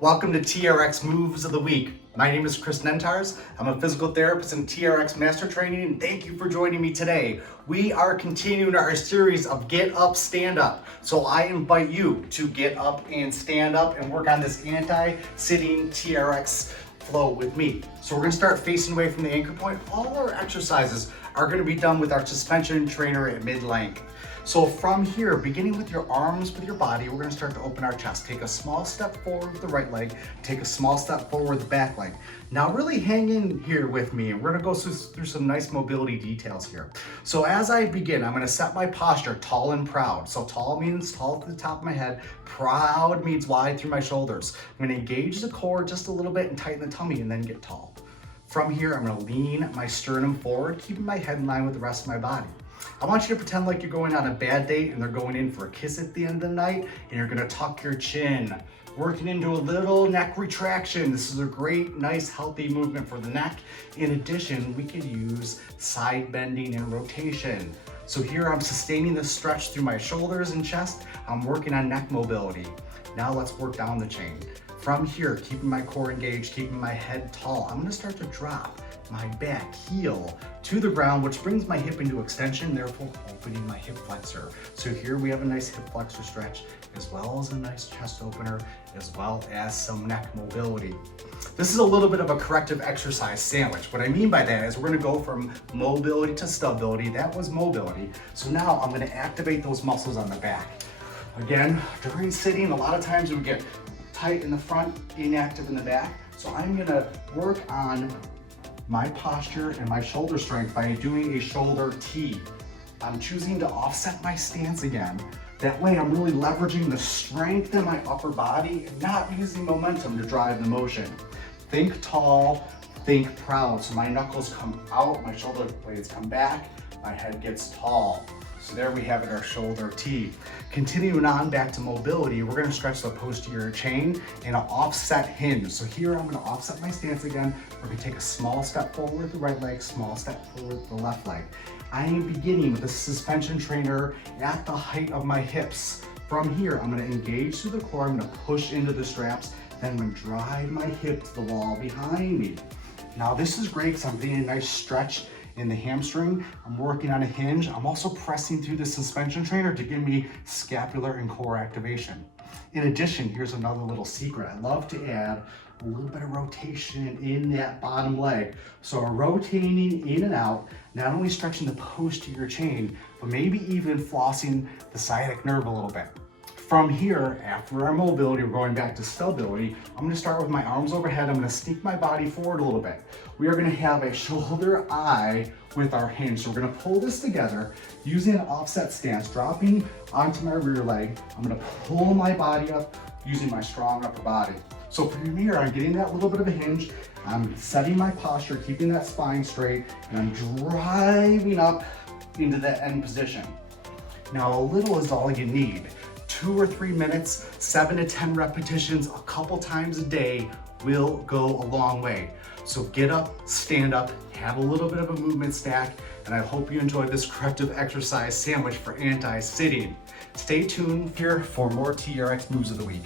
Welcome to TRX Moves of the Week. My name is Nentarz. I'm a physical therapist in TRX Master Training, and thank you for joining me today. We are continuing our series of Get Up, Stand Up. So I invite you to get up and stand up and work on this anti-sitting TRX flow with me. So we're gonna start facing away from the anchor point. All our exercises are gonna be done with our suspension trainer at mid-length. So from here, beginning with your arms, with your body, we're gonna start to open our chest. Take a small step forward with the right leg, take a small step forward with the back leg. Now really hang in here with me, and we're gonna go through some nice mobility details here. So as I begin, I'm gonna set my posture tall and proud. So tall means tall to the top of my head, proud means wide through my shoulders. I'm gonna engage the core just a little bit and tighten the tummy and then get tall. From here, I'm gonna lean my sternum forward, keeping my head in line with the rest of my body. I want you to pretend like you're going on a bad date and they're going in for a kiss at the end of the night, and you're gonna tuck your chin, working into a little neck retraction. This is a great, nice, healthy movement for the neck. In addition, we can use side bending and rotation. So here I'm sustaining the stretch through my shoulders and chest. I'm working on neck mobility. Now let's work down the chain. From here, keeping my core engaged, keeping my head tall, I'm gonna start to drop my back heel to the ground, which brings my hip into extension, therefore opening my hip flexor. So here we have a nice hip flexor stretch, as well as a nice chest opener, as well as some neck mobility. This is a little bit of a corrective exercise sandwich. What I mean by that is we're gonna go from mobility to stability. That was mobility. So now I'm gonna activate those muscles on the back. Again, during sitting, a lot of times we get tight in the front, inactive in the back. So I'm gonna work on my posture and my shoulder strength by doing a shoulder T. I'm choosing to offset my stance again. That way I'm really leveraging the strength in my upper body and not using momentum to drive the motion. Think tall, think proud. So my knuckles come out, my shoulder blades come back, my head gets tall. So there we have it, our shoulder T. Continuing on back to mobility, we're gonna stretch the posterior chain in an offset hinge. So here I'm gonna offset my stance again. We're gonna take a small step forward with the right leg, small step forward with the left leg. I am beginning with a suspension trainer at the height of my hips. From here, I'm gonna engage through the core, I'm gonna push into the straps, then I'm gonna drive my hip to the wall behind me. Now this is great because I'm getting a nice stretch in the hamstring. I'm working on a hinge. I'm also pressing through the suspension trainer to give me scapular and core activation. In addition, here's another little secret. I love to add a little bit of rotation in that bottom leg. So rotating in and out, not only stretching the posterior chain, but maybe even flossing the sciatic nerve a little bit. From here, after our mobility, we're going back to stability. I'm gonna start with my arms overhead. I'm gonna sneak my body forward a little bit. We are gonna have a shoulder eye with our hinge. So we're gonna pull this together using an offset stance, dropping onto my rear leg. I'm gonna pull my body up using my strong upper body. So from here, I'm getting that little bit of a hinge. I'm setting my posture, keeping that spine straight, and I'm driving up into that end position. Now, a little is all you need. 2 or 3 minutes, 7 to 10 repetitions a couple times a day will go a long way. So get up, stand up, have a little bit of a movement stack, and I hope you enjoyed this corrective exercise sandwich for anti-sitting. Stay tuned here for more TRX Moves of the Week.